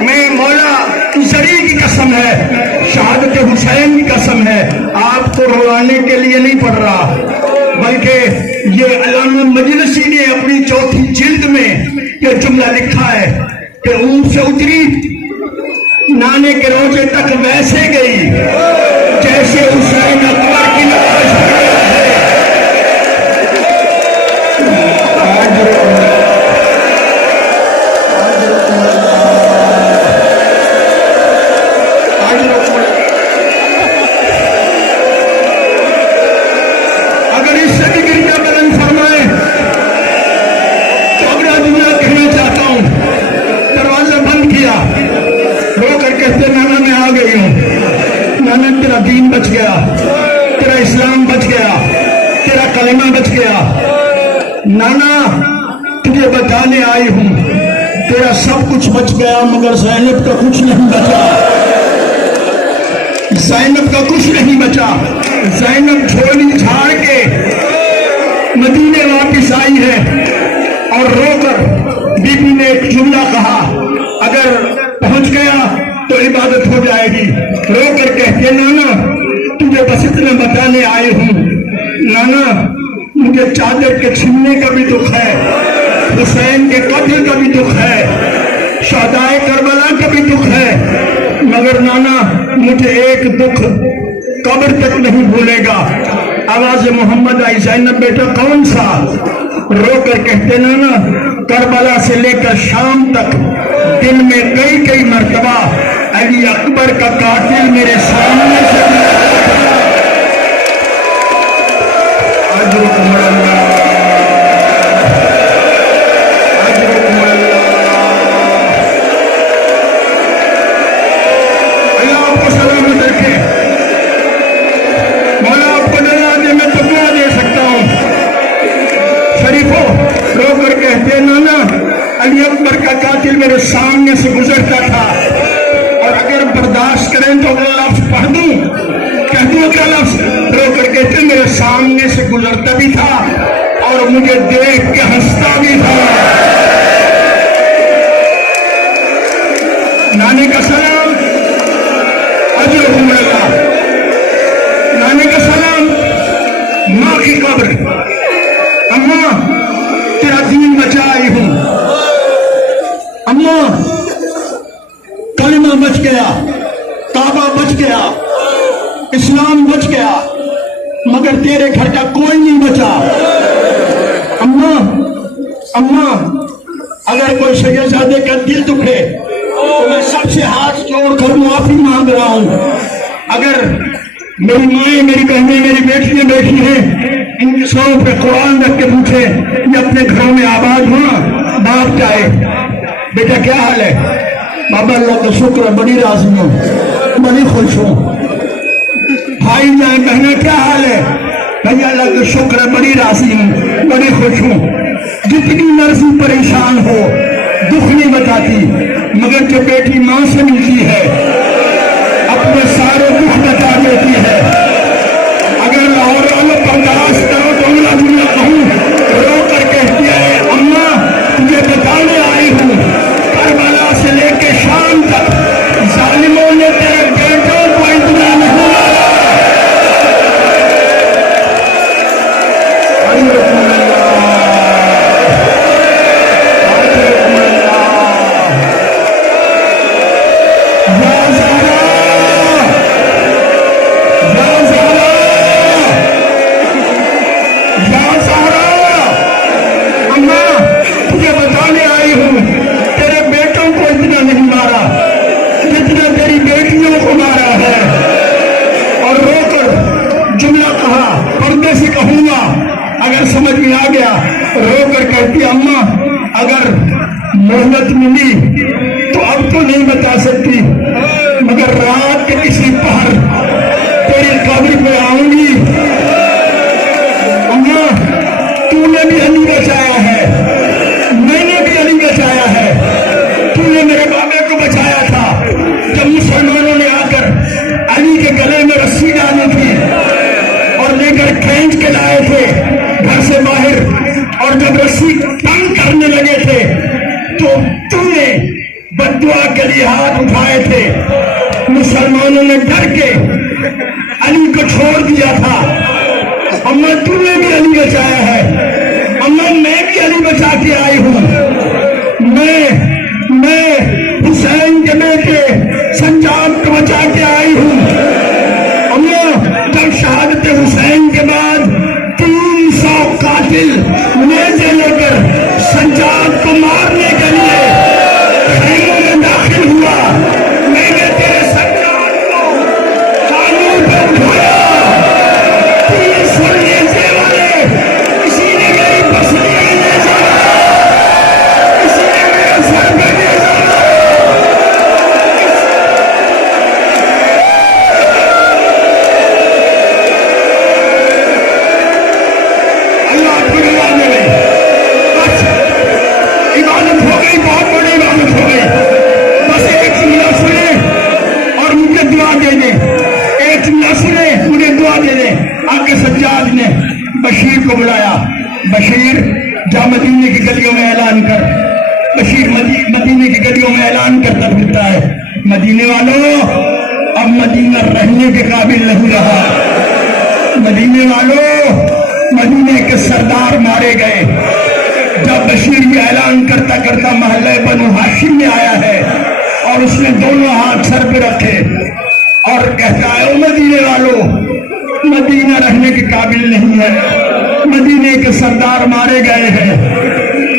میں مولا زری کی قسم ہے، شہادت حسین کی قسم ہے، آپ کو روانے کے لیے نہیں پڑھ رہا، بلکہ یہ علامہ مجلسی نے اپنی چوتھی جلد میں یہ جملہ لکھا ہے کہ اونٹ سے اتری نانے کے روزے تک ویسے گئی جیسے حسین اکبر کی نقش ہے۔ اگر اس سے بھی گرجا بلند فرمائے تو اگلا جملہ کہنا چاہتا ہوں، دروازہ بند کیا، رو کر کہتے نانا میں آ گئی ہوں، نانا تیرا دین بچ گیا، تیرا اسلام بچ گیا، تیرا کلمہ بچ گیا، نانا تجھے بتانے آئی ہوں تیرا سب کچھ بچ گیا مگر زینب کا کچھ نہیں بچا، زینب کا کچھ نہیں بچا۔ زینب جھولی جھاڑ کے مدینے واپس آئی ہے اور رو کر بی بی نے ایک جملہ کہا، اگر پہنچ گیا تو عبادت ہو جائے گی، رو کر کہتے نانا تجھے بس اتنا بتانے آئے ہوں، نانا مجھے چادر کے چھننے کا بھی دکھ ہے، حسین کے قتل کا بھی دکھ ہے، شہدائے کربلا کا بھی دکھ ہے، مگر نانا مجھے ایک دکھ قبر تک نہیں بھولے گا۔ آواز محمد آئی، زینب بیٹا کون سا؟ رو کر کہتے نانا کربلا سے لے کر شام تک دن میں کئی مرتبہ علی اکبر کا قاتل میرے سامنے سے علی اکبر کا قاتل میرے سامنے سے گزرتا تھا، اور اگر برداشت کریں تو اگلا لفظ پڑھ دوں، کہہ دوں کیا لفظ؟ رو کر کہتے میرے سامنے سے گزرتا بھی تھا اور مجھے دیکھ کے ہنستا بھی تھا۔ نانے کا سلام، اجرکم اللہ، نانے کا سلام، ماں کی قبر، اماں تیرا دین بچائی ہوں، اماں کلمہ بچ گیا، کعبہ بچ گیا، اسلام بچ گیا، مگر تیرے گھر کا کوئی نہیں بچا۔ اماں اگر کوئی شہزادے کا دل دکھے تو میں سب سے ہاتھ جوڑ کر معافی مانگ رہا ہوں۔ اگر میری مائیں، میری بہنیں، میری بیٹیاں بیٹھی ہیں، ان کے سروں پہ قرآن رکھ کے پوچھے یہ اپنے گھروں میں آباد ہوا، باپ چاہے بیٹا کیا حال ہے؟ بابا اللہ کا شکر ہے بڑی راضی ہوں، بڑی خوش ہوں۔ بھائی جائیں بہنیں کیا حال ہے؟ بھائی اللہ کا شکر ہے بڑی راضی ہوں، بڑی خوش ہوں۔ جتنی مرضی پریشان ہو دکھ نہیں بتاتی، مگر جو بیٹی ماں سے ملتی ہے اپنے سارے دکھ بتا دیتی ہے۔ اگر لاہور والوں برداشت کرو تو اگلا جملہ کہوں، رو کر کہتی ہے اماں تجھے بتانے آئی ہوں کربلا سے لے کے شام تک ظالموں نے تیرے بیٹوں کو اتنا نہیں مارا۔ دعا کے لیے ہاتھ اٹھائے تھے، مسلمانوں نے ڈر کے علی کو چھوڑ دیا تھا۔ اماں تو نے بھی علی بچایا ہے، اماں میں بھی علی بچا کے آئی ہوں۔ میں حسین کے بیٹے سجاد کو بچا کے آئی ہوں۔ اماں جب شہادت حسین کے بعد 300 قاتل نیزے لے کر سجاد کو مارنے کے لیے خیموں میں داخل ہوا، میں نے تیرے سجاد کو قانون پہ اٹھایا۔ 300 نیزے والے، کسی نے میری پسلی میں نیزہ مارا، کسی نے میرے سر پہ نیزہ مارا۔ اللہ آپ کو نواز دے گئی، بس عبادت ہو گئی، بہت بڑی عبادت ہو گئی۔ بس ایک جملہ سنیں اور مجھے دعا دے دیں، ایک جملہ سنیں مجھے دعا دے دیں۔ آقا سجاد نے بشیر کو بلایا، بشیر جا مدینے کی گلیوں میں اعلان کر۔ بشیر مدینے کی گلیوں میں اعلان کرتا پھرتا ہے، مدینے والوں اب مدینہ رہنے کے قابل نہیں رہا، مدینے والوں مدینے کے سردار مارے گئے۔ جب بشیر یہ اعلان کرتا کرتا محلہ بنو ہاشم میں آیا ہے اور اس نے دونوں ہاتھ سر پہ رکھے اور کہتا ہے، او مدینے والوں مدینہ رہنے کے قابل نہیں ہے، مدینے کے سردار مارے گئے ہیں۔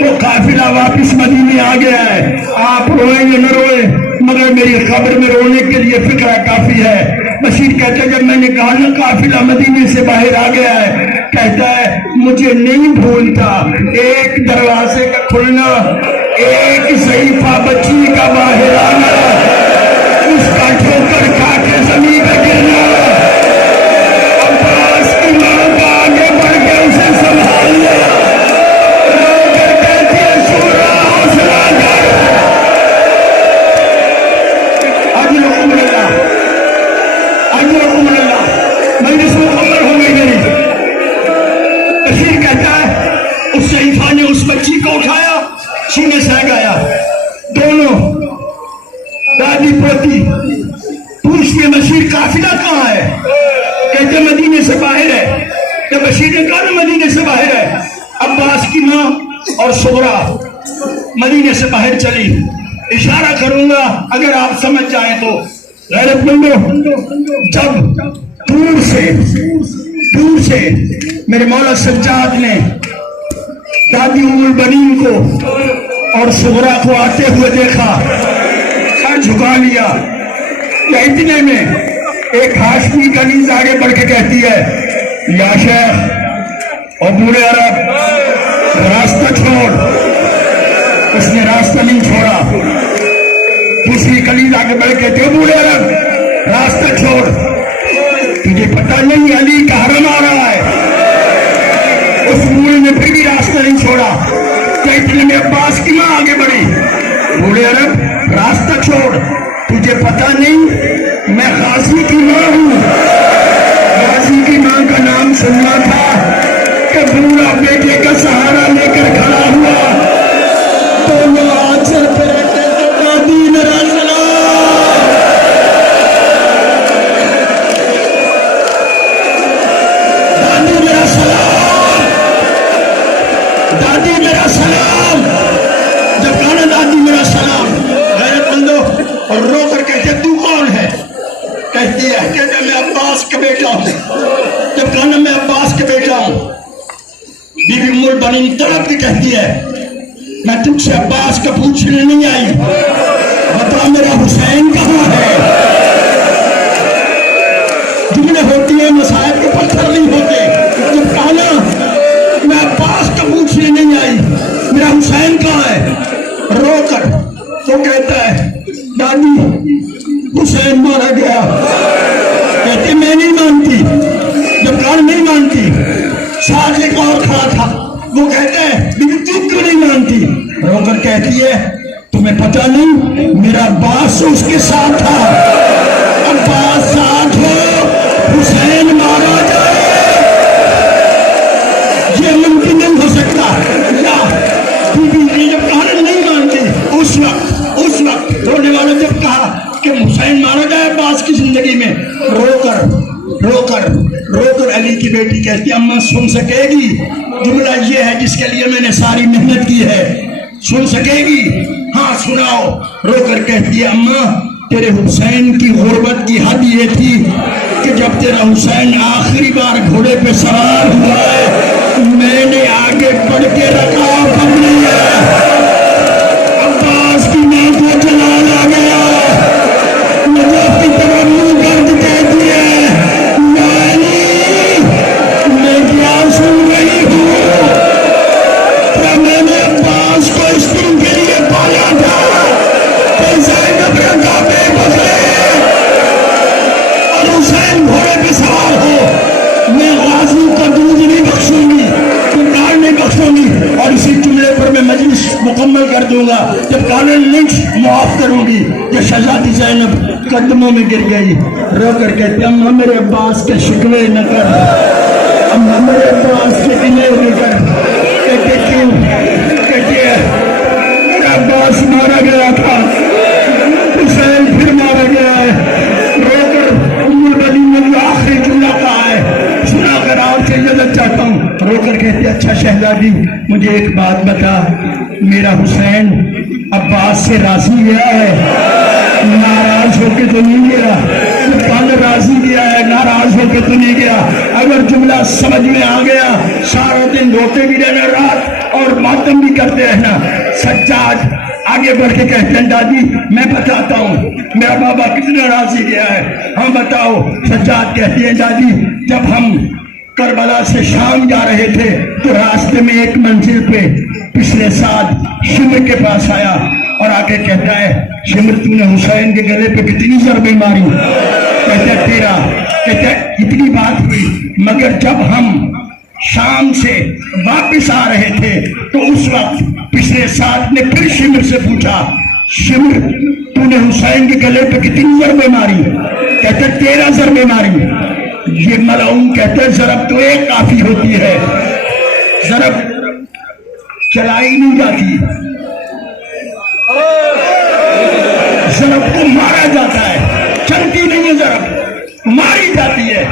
وہ قافلہ واپس مدینے آ گیا ہے، آپ روئیں یا نہ روئیں مگر میری قبر میں رونے کے لیے فکر کافی ہے۔ بشیر کہتا ہے، جب میں نے کہا نا قافلہ مدینے سے باہر آ گیا ہے، کہتا ہے مجھے نہیں بھولتا ایک دروازے کا کھلنا، ایک ضعیفہ بچی کا باہر آنا، اس کا ٹھوکر کھا کے زمین پہ گرنا، عباس کی ماں کا آگے بڑھ کے اسے سنبھال لیا، رو کر کہتی ہے شورا حوصلہ کر، اجرکم اللہ، اجرکم اللہ، مجلس مکمل ہو گئی میری۔ بشیر کہتا ہے اس ضعیفہ نے اس بچی کو اٹھایا، سینے سے لگایا، دونوں دادی پوتی پوچھتے بشیر قافلہ کہاں ہے؟ کہتے مدینے سے باہر ہے۔ جب بشیر نے کہا نا مدینے سے باہر ہے، عباس کی ماں اور صغرا مدینے سے باہر چلی۔ اشارہ کروں گا اگر آپ سمجھ جائیں تو، غیرت مندو، جب دور سے میرے مولا سجاد نے دادی ام البنین کو اور صغرا کو آتے ہوئے دیکھا، سر جھکا لیا۔ اتنے میں ایک ہاشمی کنیز آگے بڑھ کے کہتی ہے، یا شیخ اور بوڑھے عرب راستہ چھوڑ۔ اس نے راستہ نہیں چھوڑا۔ دوسری کنیز آگے بڑھ کے کہتی ہے، بوڑھے عرب راستہ چھوڑ، تجھے پتہ نہیں علی کا حرم آ رہا ہے۔ اس بوڑھے نے پھر بھی راستہ نہیں چھوڑا۔ اتنے میں عباس کی ماں آگے بڑھی، بوڑھے عرب راستہ چھوڑ، تجھے پتہ نہیں میں غازی کی ماں ہوں۔ غازی کی ماں کا نام سننا تھا کہ بوڑھا بیٹے کا سہارا لے کر کھڑا ہوا، دونوں ہاتھ سر پہ رکھے تو دادی میرا سلام، دادی میرا سلام، دادی میرا سلام۔ جب کہا دادی میرا سلام، غیرت مندو اور رو کر کہتے تو کون ہے؟ کہتی ہے کہ میں عباس کا بیٹا ہوں۔ جب کہا میں عباس کا بیٹا ہوں، بی بی ام البنین تڑپ کے کہتی ہے، میں تجھ سے عباس کا پوچھنے نہیں آئی، بتا میرا حسین کہاں ہے؟ جملے ہوتی ہیں مصائب کے پتھر نہیں ہوتے۔ جب کہا میں عباس کا پوچھنے نہیں آئی، میرا حسین کہاں ہے؟ رو کر تو کہتا ہے، دادی حسین مارا گیا۔ کہتی میں نہیں مانتی۔ جب کہا نہیں مانتی، ساتھ ایک اور کھڑا تھا، وہ کہتا ہے لیکن تو کیوں نہیں مانتی؟ رو کر کہتی ہے، تمہیں پتہ نہیں میرا عباس اس کے ساتھ تھا، عباس ساتھ ہو حسین مارا جائے یہ ممکن نہیں ہو سکتا۔ یا بی بی جب کہا نہیں مانتی، اس وقت رونے والوں جب کہا کہ حسین مارا جائے عباس کی زندگی میں، رو کر علی کی بیٹی کہتی اماں سن سکے گی؟ جملہ یہ ہے جس کے لیے میں نے ساری محنت کی ہے، سن سکے گی؟ ہاں سناؤ۔ رو کر کہتی ہے اماں تیرے حسین کی غربت کی حد یہ تھی کہ جب تیرا حسین آخری بار گھوڑے پہ سوار ہوا ہے میں نے آگے بڑھ کے رکھا پکڑ لیا، عباس کی ماں کو جلال آ گیا، نجف کی طرف منہ گرد کہتی ہے میں کیا سن رہی ہوں؟ کیا میں نے عباس کو اس دن کے لیے پالا تھا کہ زینب رضا بے بغلے اور حسین گھوڑے پہ سوار ہو؟ میں غازی کا دودھ نہیں بخشوں گی، کردار نہیں بخشوں گی، اور اسی جملے پر میں مجلس مکمل کر دوں گا جب قانون لنچ معاف کروں گی کہ شہزادی زینب قدموں میں گر گئی۔ رو کر کہتے اماں میرے عباس کے شکوے نہ کر، اماں میرے عباس کے گلے نہ کر۔ کہتے کیوں؟ کہتے میرا عباس مارا گیا تھا، حسین پھر مارا گیا ہے۔ رو کر ام المؤمنین نے جو آخری جملہ کہا ہے سنا کر آپ سے اجازت چاہتا ہوں۔ رو کر کہتے اچھا شہزادی مجھے ایک بات بتا، میرا حسین عباس سے راضی گیا ہے؟ ناراض ہو کے تو نہیں گیا؟ راضی گیا ہے، ناراض ہو کے تو نہیں گیا؟ اگر جملہ سمجھ میں آ گیا سارا دن روتے بھی رہنا رات اور ماتم بھی کرتے رہنا۔ سجاد آگے بڑھ کے کہتے ہیں دادی میں بتاتا ہوں میرا بابا کتنا راضی گیا ہے۔ ہاں بتاؤ۔ سجاد کہتی ہے دادی جب ہم کربلا سے شام جا رہے تھے تو راستے میں ایک منزل پہ پچھلے سال شمر کے پاس آیا اور آگے کہتا ہے شمر تو نے حسین کے گلے پہ کتنی ضربیں ماری؟ کہتا ہے 13۔ کہتا ہے اتنی بات ہوئی، مگر جب ہم شام سے واپس آ رہے تھے تو اس وقت پچھلے ساتھ نے پھر شمر سے پوچھا شمر تو نے حسین کے گلے پہ کتنی ضربیں ماری؟ کہتے 13 ضربیں ماری۔ یہ ملعون کہتے ضرب تو ایک کافی ہوتی ہے، ضرب چلائی نہیں جاتی، ضرب کو مارا جاتا ہے، چلتی نہیں ہے، ضرب ماری جاتی ہے۔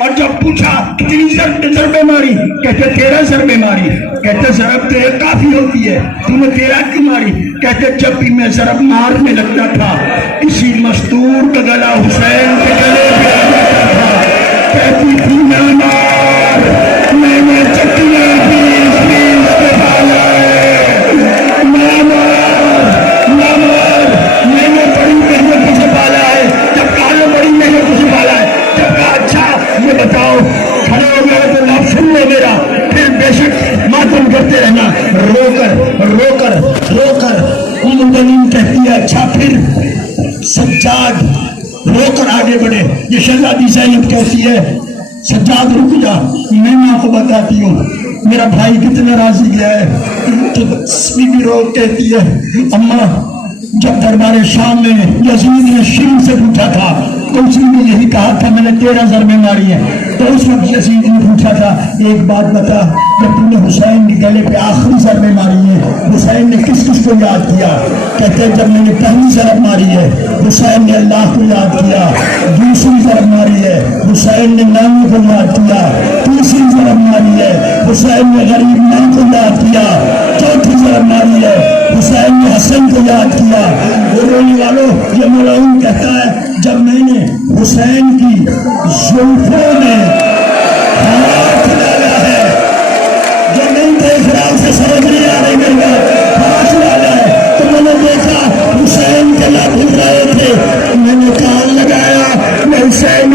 اور جب پوچھا کتنی ضربیں ماری؟ کہتے 13 ضربیں ماری۔ کہتے ضرب تو ایک کافی ہوتی ہے، تو نے 13 کیوں ماری؟ کہتے جب بھی میں ضرب مارنے لگتا تھا کسی مستور کا گلا حسین کے گلے پہ آ جاتا تھا، کہتی تھی نہ مار، میں نے چکیاں پیس کے پالا ہے، نہ مار، نہ مار، میں نے بڑی محنت سے پالا ہے۔ جب کہا بڑی محنت سے پالا ہے، جب کہا اچھا یہ بتاؤ کھڑے ہو گئے تو لفظ سن لو میرا، پھر بے شک ماتم کرتے رہنا۔ رو کر ام المؤمنین کہتی ہے اچھا پھر؟ سجاد رو کر آگے بڑھے۔ یہ شہزادی زینب کہتی ہے سجاد رک جا، میں ماں کو بتاتی ہوں میرا بھائی کتنا راضی گیا ہے۔ تو بی بی رو کہتی ہے اماں جب دربار شام میں یزید نے شمر سے پوچھا تھا تو اس نے یہی کہا تھا میں نے 13 ضربیں ماری ہیں، تو اس وقت یزید نے پوچھا تھا ایک بات بتا جب تم نے حسین کے گلے پہ آخری ضربیں ماری ہیں حسین نے کس کس کو یاد کیا؟ کہتے ہیں جب میں نے پہلی ضرب ماری ہے حسین نے اللہ کو یاد کیا، دوسری ضرب ماری ہے حسین نے نامی کو یاد کیا، تیسری ضرب ماری ہے حسین نے غریب ماں کو یاد کیا، چوتھی ضرب ماری ہے حسین نے حسن کو یاد کیا۔ رونے والوں یہ ملعون کہتا ہے جب میں نے حسین کی زلفوں میں ہاتھ ڈالا ہے، جو نہیں دیکھ رہا اسے سمجھ نہیں آ رہی میری بات، ہاتھ ڈالا ہے تو میں نے دیکھا حسین کے لب ہل رہے تھے، میں نے کان لگایا میں حسین